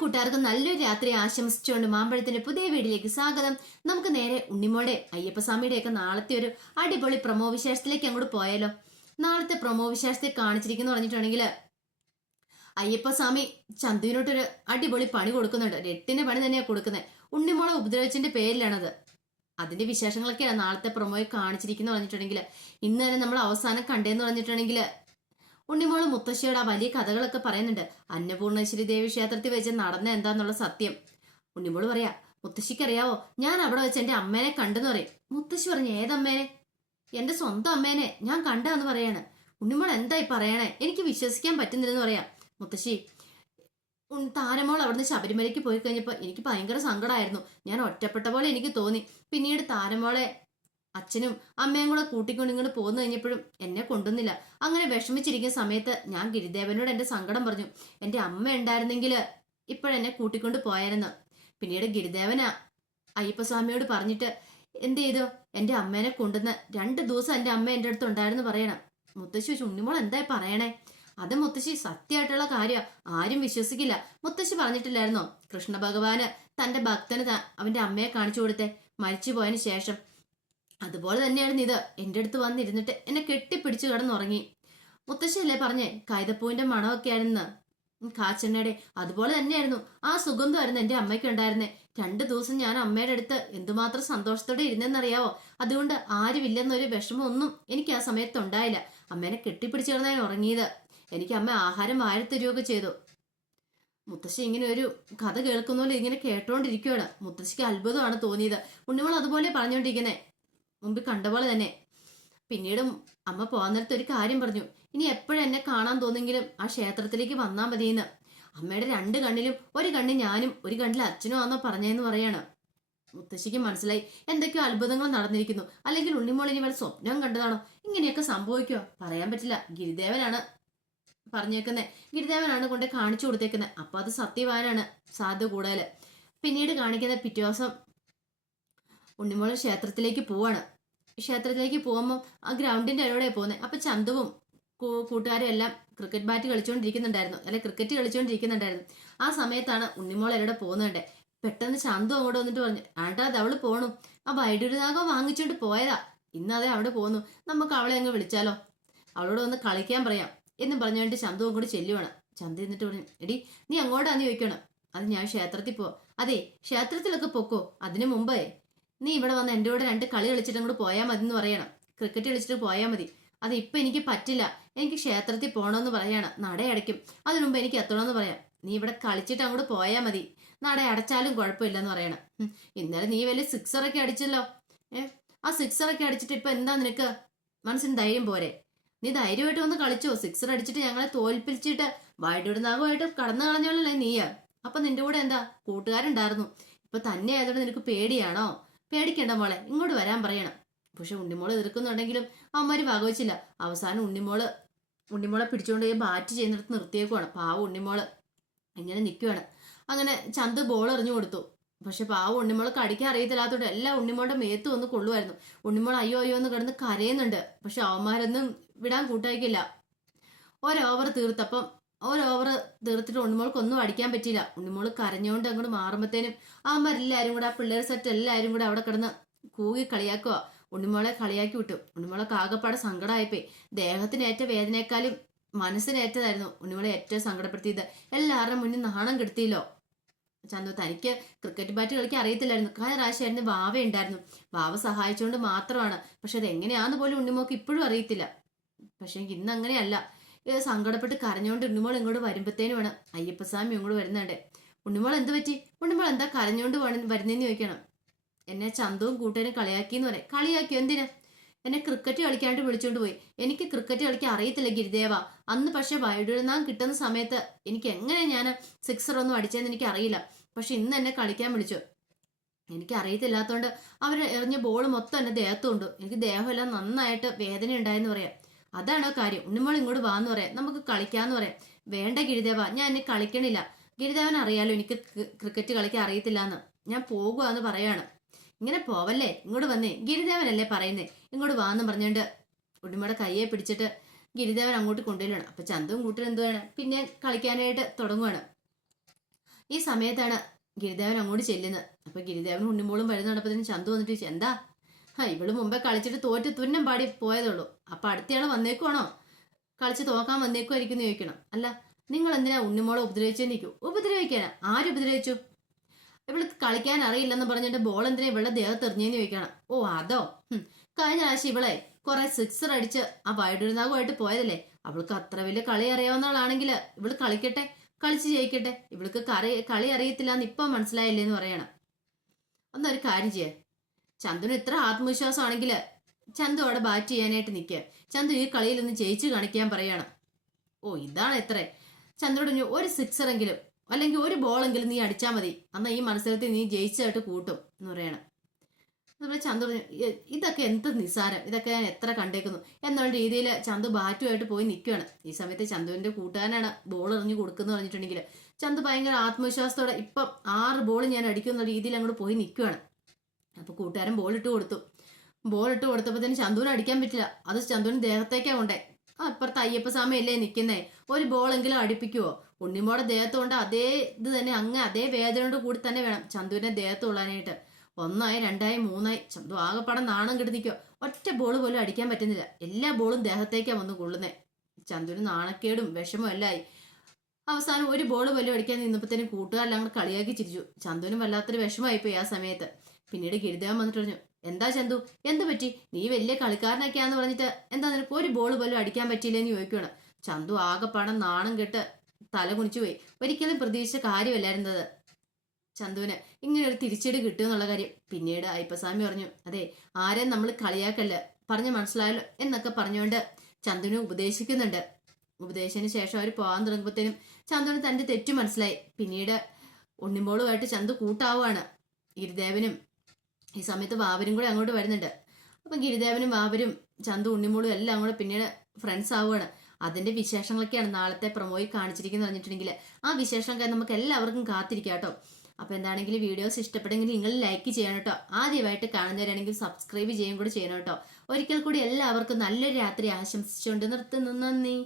കൂട്ടുകാർക്ക് നല്ലൊരു രാത്രി ആശംസിച്ചുകൊണ്ട് മാമ്പഴത്തിന്റെ പുതിയ വീഡിയോയിലേക്ക് സ്വാഗതം. നമുക്ക് നേരെ ഉണ്ണിമോടെ അയ്യപ്പസ്വാമിയുടെ ഒക്കെ നാളത്തെ ഒരു അടിപൊളി പ്രൊമോ വിശേഷത്തിലേക്ക് അങ്ങോട്ട് പോയാലോ. നാളത്തെ പ്രൊമോ വിശേഷത്തെ കാണിച്ചിരിക്കുന്നു പറഞ്ഞിട്ടുണ്ടെങ്കിൽ അയ്യപ്പസ്വാമി ചന്തുവിനോട്ടൊരു അടിപൊളി പണി കൊടുക്കുന്നുണ്ട്. 8ന്റെ പണി തന്നെയാണ് കൊടുക്കുന്നത്. ഉണ്ണിമോളെ ഉപദ്രവിച്ചതിന്റെ പേരിലാണത്. അതിന്റെ വിശേഷങ്ങളൊക്കെയാണ് നാളത്തെ പ്രൊമോയിൽ കാണിച്ചിരിക്കുന്നു പറഞ്ഞിട്ടുണ്ടെങ്കിൽ ഇന്ന് തന്നെ നമ്മൾ അവസാനം കണ്ടേന്ന് പറഞ്ഞിട്ടുണ്ടെങ്കിൽ ഉണ്ണിമോള് മുത്തശ്ശിയോട് ആ വലിയ കഥകളൊക്കെ പറയുന്നുണ്ട്. അന്നപൂർണേശ്വരി ദേവി ക്ഷേത്രത്തിൽ വെച്ച് നടന്ന എന്താന്നുള്ള സത്യം ഉണ്ണിമോള് പറയാ. മുത്തശ്ശിക്കറിയാവോ, ഞാൻ അവിടെ വെച്ച് എന്റെ അമ്മേനെ കണ്ടെന്ന് പറയും. മുത്തശ്ശി പറഞ്ഞു, ഏതമ്മേനെ? എന്റെ സ്വന്തം അമ്മേനെ ഞാൻ കണ്ടാന്ന് പറയാണ്. ഉണ്ണിമോൾ എന്തായി പറയണേ, എനിക്ക് വിശ്വസിക്കാൻ പറ്റുന്നില്ലെന്ന് പറയാം. മുത്തശ്ശി, താരമോൾ അവിടുന്ന് ശബരിമലയ്ക്ക് പോയി കഴിഞ്ഞപ്പോൾ എനിക്ക് ഭയങ്കര സങ്കടമായിരുന്നു. ഞാൻ ഒറ്റപ്പെട്ട പോലെ എനിക്ക് തോന്നി. പിന്നീട് താരമോളെ അച്ഛനും അമ്മയും കൂടെ കൂട്ടിക്കൊണ്ട് ഇങ്ങോട്ട് പോന്നു കഴിഞ്ഞപ്പോഴും എന്നെ കൊണ്ടുവന്നില്ല. അങ്ങനെ വിഷമിച്ചിരിക്കുന്ന സമയത്ത് ഞാൻ ഗിരിദേവനോട് എന്റെ സങ്കടം പറഞ്ഞു. എന്റെ അമ്മ ഉണ്ടായിരുന്നെങ്കിൽ ഇപ്പോഴെന്നെ കൂട്ടിക്കൊണ്ട് പോയായിരുന്നു. പിന്നീട് ഗിരിദേവനാ അയ്യപ്പസ്വാമിയോട് പറഞ്ഞിട്ട് എന്ത് ചെയ്തു, എന്റെ അമ്മേനെ കൊണ്ടുവന്ന് 2 ദിവസം എന്റെ അമ്മ എന്റെ അടുത്ത് ഉണ്ടായിരുന്നു പറയണം. മുത്തശ്ശി വെച്ചു, ഉണ്ണിമോൾ എന്തായി പറയണേ? അത് മുത്തശ്ശി സത്യമായിട്ടുള്ള കാര്യം, ആരും വിശ്വസിക്കില്ല. മുത്തശ്ശി പറഞ്ഞിട്ടില്ലായിരുന്നോ കൃഷ്ണ ഭഗവാന് തന്റെ ഭക്തന് അവന്റെ അമ്മയെ കാണിച്ചു കൊടുത്തേ മരിച്ചു പോയതിന് ശേഷം? അതുപോലെ തന്നെയായിരുന്നു ഇത്. എൻ്റെ അടുത്ത് വന്നിരുന്നിട്ട് എന്നെ കെട്ടിപ്പിടിച്ചു കിടന്നുറങ്ങി. മുത്തശ്ശിയല്ലേ പറഞ്ഞേ കൈതപ്പൂവിന്റെ മണമൊക്കെ ആയിരുന്നു കാച്ചെണ്ണയുടെ? അതുപോലെ തന്നെയായിരുന്നു ആ സുഗന്ധമായിരുന്നു എൻ്റെ അമ്മയ്ക്ക് ഉണ്ടായിരുന്നേ. 2 ദിവസം ഞാൻ അമ്മയുടെ അടുത്ത് എന്തുമാത്രം സന്തോഷത്തോടെ ഇരുന്നെന്നറിയാവോ. അതുകൊണ്ട് ആരുമില്ലെന്നൊരു വിഷമമൊന്നും എനിക്ക് ആ സമയത്ത് ഉണ്ടായില്ല. അമ്മേനെ കെട്ടിപ്പിടിച്ചു കിടന്ന് ഞാൻ ഉറങ്ങിയത്. എനിക്ക് അമ്മ ആഹാരം വാരിത്തരുകയൊക്കെ ചെയ്തു. മുത്തശ്ശി ഇങ്ങനെ ഒരു കഥ കേൾക്കുന്ന ഇങ്ങനെ കേട്ടോണ്ടിരിക്കുകയാണ്. മുത്തശ്ശിക്ക് അത്ഭുതമാണ് തോന്നിയത്. ഉണ്ണിമോൾ അതുപോലെ പറഞ്ഞുകൊണ്ടിരിക്കുന്നേ മുമ്പിൽ കണ്ട പോലെ തന്നെ. പിന്നീടും അമ്മ പോകാൻ നേരത്തെ ഒരു കാര്യം പറഞ്ഞു, ഇനി എപ്പോഴും എന്നെ കാണാൻ തോന്നെങ്കിലും ആ ക്ഷേത്രത്തിലേക്ക് വന്നാൽ മതിയെന്ന്. അമ്മയുടെ 2 കണ്ണിലും ഒരു കണ്ണിൽ ഞാനും ഒരു കണ്ണിൽ അച്ഛനും ആണെന്നോ പറഞ്ഞതെന്ന് പറയാണ്. മുത്തശ്ശിക്ക് മനസ്സിലായി എന്തൊക്കെയോ അത്ഭുതങ്ങൾ നടന്നിരിക്കുന്നു. അല്ലെങ്കിൽ ഉണ്ണിമോൾ ഇനി വല്ല സ്വപ്നം കണ്ടതാണോ? ഇങ്ങനെയൊക്കെ സംഭവിക്കോ? പറയാൻ പറ്റില്ല. ഗിരിദേവനാണ് പറഞ്ഞേക്കുന്നത്, ഗിരിദേവനാണ് കൊണ്ട് കാണിച്ചു കൊടുത്തേക്കുന്നത്. അപ്പൊ അത് സത്യവാനാണ് സാധ്യത കൂടുതൽ. പിന്നീട് കാണിക്കുന്ന പിറ്റേ ദിവസം ഉണ്ണിമോൾ ക്ഷേത്രത്തിലേക്ക് പോവാണ്. ക്ഷേത്രത്തിലേക്ക് പോകുമ്പോൾ ആ ഗ്രൗണ്ടിന്റെ അവിടെ പോകുന്നത്. അപ്പൊ ചന്തുവും കൂട്ടുകാരും എല്ലാം ക്രിക്കറ്റ് ബാറ്റ് കളിച്ചുകൊണ്ടിരിക്കുന്നുണ്ടായിരുന്നു, അല്ലെ ക്രിക്കറ്റ് കളിച്ചുകൊണ്ടിരിക്കുന്നുണ്ടായിരുന്നു. ആ സമയത്താണ് ഉണ്ണിമോൾ എവിടെ പോകുന്നുണ്ട്. പെട്ടെന്ന് ചന്തു അങ്ങോട്ട് വന്നിട്ട് പറഞ്ഞു, ആണ്ടാ അത് അവള് പോണു, ആ വൈഡൂര്യനാഗം വാങ്ങിച്ചോണ്ട് പോയതാ, ഇന്നതേ അവിടെ പോകുന്നു, നമുക്ക് അവളെ അങ്ങ് വിളിച്ചാലോ, അവളോട് വന്ന് കളിക്കാൻ പറയാം എന്നും പറഞ്ഞുകൊണ്ട് ചന്തു അങ്ങോട്ട് ചെല്ലുവാണ്. ചന്തു എന്നിട്ട് പറഞ്ഞു, എടി നീ അങ്ങോട്ടാന്ന് ചോദിക്കണം. അത് ഞാൻ ക്ഷേത്രത്തിൽ പോവാ. അതെ, ക്ഷേത്രത്തിലൊക്കെ പൊക്കോ, അതിനു മുമ്പേ നീ ഇവിടെ വന്ന് എൻ്റെ കൂടെ 2 കളി കളിച്ചിട്ട് അങ്ങോട്ട് പോയാൽ മതി എന്ന് പറയണം. ക്രിക്കറ്റ് കളിച്ചിട്ട് പോയാൽ മതി. അത് ഇപ്പൊ എനിക്ക് പറ്റില്ല, എനിക്ക് ക്ഷേത്രത്തിൽ പോകണമെന്ന് പറയാണ്. നട അടയ്ക്കും, അതിനു മുമ്പ് എനിക്ക് എത്തണമെന്ന് പറയാം. നീ ഇവിടെ കളിച്ചിട്ട് അങ്ങോട്ട് പോയാൽ മതി, നട അടച്ചാലും കുഴപ്പമില്ലെന്ന് പറയണം. ഇന്നലെ നീ വലിയ സിക്സറൊക്കെ അടിച്ചല്ലോ. ആ സിക്സറൊക്കെ അടിച്ചിട്ട് ഇപ്പൊ എന്താ നിനക്ക് മനസ്സിന് ധൈര്യം പോരെ? നീ ധൈര്യമായിട്ട് വന്ന് കളിച്ചോ. സിക്സർ അടിച്ചിട്ട് ഞങ്ങളെ തോൽപ്പിച്ചിട്ട് വൈഡൂര്യനാഗമായിട്ട് കടന്നു കളഞ്ഞോളല്ലേ നീയാ. അപ്പൊ നിന്റെ കൂടെ എന്താ കൂട്ടുകാരുണ്ടായിരുന്നു. ഇപ്പൊ തന്നെ ആയതുകൊണ്ട് നിനക്ക് പേടിയാണോ? പേടിക്കണ്ട മോളെ, ഇങ്ങോട്ട് വരാൻ പറയണം. പക്ഷെ ഉണ്ണിമോള് എതിർക്കുന്നുണ്ടെങ്കിലും അവന്മാര് വകവച്ചില്ല. അവസാനം ഉണ്ണിമോളെ പിടിച്ചുകൊണ്ട് ബാറ്റ് ചെയ്യുന്നിടത്ത് നിർത്തിയേക്കുവാണ്. പാവം ഉണ്ണിമോള് ഇങ്ങനെ നിൽക്കുവാണ്. അങ്ങനെ ചന്ത് ബോൾ എറിഞ്ഞു കൊടുത്തു. പക്ഷെ പാവം ഉണ്ണിമോൾക്ക് അടിക്കാൻ അറിയത്തില്ലാത്തോണ്ട് എല്ലാം ഉണ്ണിമോളുടെ മേത്ത് വന്ന് കൊള്ളുമായിരുന്നു. ഉണ്ണിമോൾ അയ്യോ അയ്യോ എന്ന് കിടന്ന് കരയുന്നുണ്ട്. പക്ഷെ അവന്മാരൊന്നും വിടാൻ കൂട്ടായിക്കില്ല. ഓരോവർ തീർത്തിട്ട് ഉണ്ണിമോൾക്കൊന്നും അടിക്കാൻ പറ്റിയില്ല. ഉണ്ണിമോള് കരഞ്ഞുകൊണ്ട് അങ്ങോട്ട് മാറുമ്പോഴത്തേനും അവന്മാരെല്ലാരും കൂടെ, ആ പിള്ളേർ സെറ്റ് എല്ലാരും കൂടെ അവിടെ കിടന്ന് കൂകി കളിയാക്കുക. ഉണ്ണിമോളെ കളിയാക്കി വിട്ടു. ഉണ്ണിമോളെ ആകെപ്പാടെ സങ്കടമായിപ്പോയി. ദേഹത്തിനേറ്റ വേദനയെക്കാളും മനസ്സിനേറ്റതായിരുന്നു ഉണ്ണിമോളെ ഏറ്റവും സങ്കടപ്പെടുത്തിയത്. എല്ലാവരുടെയും മുന്നിൽ നാണം കെടുത്തിയില്ലോ. ചന്തു, തനിക്ക് ക്രിക്കറ്റ് ബാറ്റ് കളിക്കാൻ അറിയത്തില്ലായിരുന്നു. കഴിഞ്ഞ പ്രാവശ്യമായിരുന്നു വാവ ഉണ്ടായിരുന്നു, വാവ സഹായിച്ചുകൊണ്ട് മാത്രമാണ്. പക്ഷെ അത് എങ്ങനെയാന്ന് പോലും ഉണ്ണിമോൾക്ക് ഇപ്പോഴും അറിയത്തില്ല. പക്ഷെ ഇന്ന് അങ്ങനെയല്ല. സങ്കടപ്പെട്ട് കരഞ്ഞുകൊണ്ട് ഉണ്ണിമോൾ ഇങ്ങോട്ട് വരുമ്പോഴത്തേനുമാണ് അയ്യപ്പസ്വാമി ഇങ്ങോട്ട് വരുന്നുണ്ട്. ഉണ്ണിമോൾ എന്ത് പറ്റി? ഉണ്ണിമോൾ എന്താ കരഞ്ഞുകൊണ്ട് വരുന്നതെന്ന് ചോദിക്കണം. എന്നെ ചന്തവും കൂട്ടുകാരും കളിയാക്കിന്ന് പറയും. കളിയാക്കിയോ? എന്തിനാ? എന്നെ ക്രിക്കറ്റ് കളിക്കാണ്ട് വിളിച്ചോണ്ട് പോയി. എനിക്ക് ക്രിക്കറ്റ് കളിക്കാൻ അറിയത്തില്ല ഗിരിദേവ. അന്ന് പക്ഷെ വൈഡൂര്യനാഗം കിട്ടുന്ന സമയത്ത് എനിക്ക് എങ്ങനെ ഞാൻ സിക്സർ ഒന്നും അടിച്ചതെന്ന് എനിക്ക് അറിയില്ല. പക്ഷെ ഇന്ന് എന്നെ കളിക്കാൻ വിളിച്ചു. എനിക്ക് അറിയത്തില്ലാത്തോണ്ട് അവർ എറിഞ്ഞ ബോൾ മൊത്തം എന്റെ ദേഹത്തുണ്ട്. എനിക്ക് ദേഹമെല്ലാം നന്നായിട്ട് വേദന ഉണ്ടായെന്ന് പറയാം. അതാണോ കാര്യം? ഉണ്ണിമോൾ ഇങ്ങോട്ട് വാന്ന് പറയാം, നമുക്ക് കളിക്കാന്ന് പറയാം. വേണ്ട ഗിരിദേവ, ഞാൻ എന്നെ കളിക്കണില്ല. ഗിരിദേവൻ അറിയാലോ എനിക്ക് ക്രിക്കറ്റ് കളിക്കാൻ അറിയത്തില്ലാന്ന്. ഞാൻ പോകുവാന്ന് പറയാണ്. ഇങ്ങനെ പോവല്ലേ, ഇങ്ങോട്ട് വന്നേ, ഗിരിദേവനല്ലേ പറയുന്നേ, ഇങ്ങോട്ട് വാന്ന് പറഞ്ഞോണ്ട് ഉണ്ണിമോടെ കയ്യെ പിടിച്ചിട്ട് ഗിരിദേവൻ അങ്ങോട്ട് കൊണ്ടുവരികയാണ്. അപ്പൊ ചന്തവും കൂട്ടരും എന്തുവാണ് പിന്നെ കളിക്കാനായിട്ട് തുടങ്ങുവാണ്. ഈ സമയത്താണ് ഗിരിദേവൻ അങ്ങോട്ട് ചെല്ലുന്നത്. അപ്പൊ ഗിരിദേവനും ഉണ്ണിമോളും വരുന്ന കണ്ടപ്പത്തിന് ചന്തു വന്നിട്ട് ചോദിച്ചു, എന്താ? ഇവള് മുമ്പേ കളിച്ചിട്ട് തോറ്റ് തുന്നം പാടി പോയതുള്ളൂ, അപ്പൊ അടുത്തയാള് വന്നേക്കുവാണോ? കളിച്ച് തോക്കാൻ വന്നേക്കുമായിരിക്കും ചോദിക്കണം. അല്ല, നിങ്ങൾ എന്തിനാ ഉണ്ണിമോളെ ഉപദ്രവിച്ചോണ്ടിരിക്കൂ? ഉപദ്രവിക്കാനാ? ആരുപദ്രവിച്ചു? ഇവൾക്ക് കളിക്കാൻ അറിയില്ലെന്ന് പറഞ്ഞിട്ട് ബോൾ എന്തിനാ ഇവളുടെ ദേഹത്ത് എറിഞ്ഞേന്ന് ചോദിക്കണം. ഓ അതോ, കഴിഞ്ഞ പ്രാവശ്യം ഇവളെ കുറെ സിക്സർ അടിച്ച് ആ വൈഡുരുന്നാകുമായിട്ട് പോയതല്ലേ. അവൾക്ക് അത്ര വലിയ കളി അറിയാവുന്നവളാണെങ്കിൽ ഇവള് കളിക്കട്ടെ, കളിച്ച് ജയിക്കട്ടെ. ഇവൾക്ക് കളി അറിയത്തില്ല എന്ന് ഇപ്പം മനസ്സിലായില്ലേ എന്ന് പറയണം. ഒന്നൊരു കാര്യം ചെയ്യേ, ചന്തുന് ഇത്ര ആത്മവിശ്വാസമാണെങ്കിൽ ചന്തു അവിടെ ബാറ്റ് ചെയ്യാനായിട്ട് നിൽക്കുക. ചന്തു ഈ കളിയിൽ ഒന്ന് ജയിച്ചു കാണിക്കാൻ പറയാണ്. ഓ ഇതാണ് എത്ര. ചന്തുയോട് ഒരു സിക്സറെങ്കിലും അല്ലെങ്കിൽ ഒരു ബോളെങ്കിലും നീ അടിച്ചാൽ മതി, എന്നാൽ ഈ മത്സരത്തിൽ നീ ജയിച്ചായിട്ട് കൂട്ടും എന്ന് പറയണം. അതുപോലെ ചന്തു പറഞ്ഞു, ഇതൊക്കെ എന്ത് നിസ്സാരം, ഇതൊക്കെ ഞാൻ എത്ര കണ്ടേക്കുന്നു എന്നുള്ള രീതിയിൽ ചന്തു ബാറ്റുമായിട്ട് പോയി നിൽക്കുകയാണ്. ഈ സമയത്ത് ചന്തുവിന്റെ കൂട്ടുകാരനാണ് ബോൾ എറിഞ്ഞു കൊടുക്കുന്നു പറഞ്ഞിട്ടുണ്ടെങ്കിൽ ചന്തു ഭയങ്കര ആത്മവിശ്വാസത്തോടെ ഇപ്പം 6 ബോൾ ഞാൻ അടിക്കുന്ന രീതിയിൽ അങ്ങോട്ട് പോയി നിൽക്കുകയാണ്. അപ്പൊ കൂട്ടുകാരൻ ബോൾ ഇട്ട് കൊടുത്തു. ബോൾ ഇട്ട് കൊടുത്തപ്പോൾ തന്നെ ചന്തുവിന് അടിക്കാൻ പറ്റില്ല. അത് ചന്തുവിന് ദേഹത്തേക്കാ കൊണ്ടേ. അപ്പുറത്ത് അയ്യപ്പസ്വാമിയല്ലേ നിൽക്കുന്നേ, ഒരു ബോളെങ്കിലും അടുപ്പിക്കുവോ? ഉണ്ണിമോടെ ദേഹത്ത് കൊണ്ട് അതേ ഇത് തന്നെ അതേ വേദനയോട് കൂടി തന്നെ വേണം ചന്തുവിന്റെ ദേഹത്ത് കൊള്ളാനായിട്ട്. 1 ആയി 2 ആയി 3 ആയി ചന്തു ആകെപ്പാടെ നാണം കെടുത്തിക്കോ. ഒറ്റ ബോൾ പോലും അടിക്കാൻ പറ്റുന്നില്ല. എല്ലാ ബോളും ദേഹത്തേക്കാ വന്ന് കൊള്ളുന്നേ. ചന്തുവിന് നാണക്കേടും വിഷമവും എല്ലായി. അവസാനം ഒരു ബോൾ പോലും അടിക്കാൻ നിന്നപ്പോഴത്തേനും കൂട്ടുകാരെല്ലാം കൂടെ കളിയാക്കി ചിരിച്ചു. ചന്തുവിനും വല്ലാത്തൊരു വിഷമമായിപ്പോയി ആ സമയത്ത്. പിന്നീട് ഗിരിദേവൻ വന്നിട്ട് പറഞ്ഞു, എന്താ ചന്തു, എന്ത് പറ്റി? നീ വലിയ കളിക്കാരനൊക്കെയാന്ന് പറഞ്ഞിട്ട് എന്താ നിനക്ക് ഒരു ബോൾ പോലും അടിക്കാൻ പറ്റിയില്ലെന്ന് ചോദിക്കുകയാണ്. ചന്തു ആകെപ്പാടെ നാണം കെട്ട് തല കുനിച്ചു പോയി. ഒരിക്കലും പ്രതീക്ഷിച്ച കാര്യമല്ലായിരുന്നത് ചന്തുവിന് ഇങ്ങനെ ഒരു തിരിച്ചടി കിട്ടുക എന്നുള്ള കാര്യം. പിന്നീട് അയ്യപ്പസ്വാമി പറഞ്ഞു, അതെ ആരെയും നമ്മൾ കളിയാക്കല്ല, പറഞ്ഞ് മനസ്സിലായല്ലോ എന്നൊക്കെ പറഞ്ഞുകൊണ്ട് ചന്തുവിനെ ഉപദേശിക്കുന്നുണ്ട്. ഉപദേശത്തിന് ശേഷം അവർ പോകാൻ തുടങ്ങുമ്പോഴത്തേനും ചന്തുവിന് തന്റെ തെറ്റു മനസ്സിലായി. പിന്നീട് ഉണ്ണിമോളുമായിട്ട് ചന്തു കൂട്ടാവുകയാണ്. ഗിരിദേവനും ഈ സമയത്ത് വാവരും കൂടെ അങ്ങോട്ട് വരുന്നുണ്ട്. അപ്പൊ ഗിരിദേവനും വാവരും ചന്തു ഉണ്ണിമോളും എല്ലാം കൂടെ പിന്നീട് ഫ്രണ്ട്സ് ആവുകയാണ്. അതിന്റെ വിശേഷങ്ങളൊക്കെയാണ് നാളത്തെ പ്രൊമോയിൽ കാണിച്ചിരിക്കുന്നത് പറഞ്ഞിട്ടുണ്ടെങ്കിൽ ആ വിശേഷമൊക്കെ നമുക്ക് എല്ലാവർക്കും കാത്തിരിക്കാം കേട്ടോ. അപ്പൊ എന്താണെങ്കിലും വീഡിയോസ് ഇഷ്ടപ്പെട്ടെങ്കിൽ നിങ്ങൾ ലൈക്ക് ചെയ്യണം കേട്ടോ. ആദ്യമായിട്ട് കാണുന്നവരാണെങ്കിൽ സബ്സ്ക്രൈബ് ചെയ്യുകയും കൂടി ചെയ്യണം കേട്ടോ. ഒരിക്കൽ കൂടി എല്ലാവർക്കും നല്ലൊരു രാത്രി ആശംസിച്ചുകൊണ്ട് നിർത്തുന്നു. നന്ദി.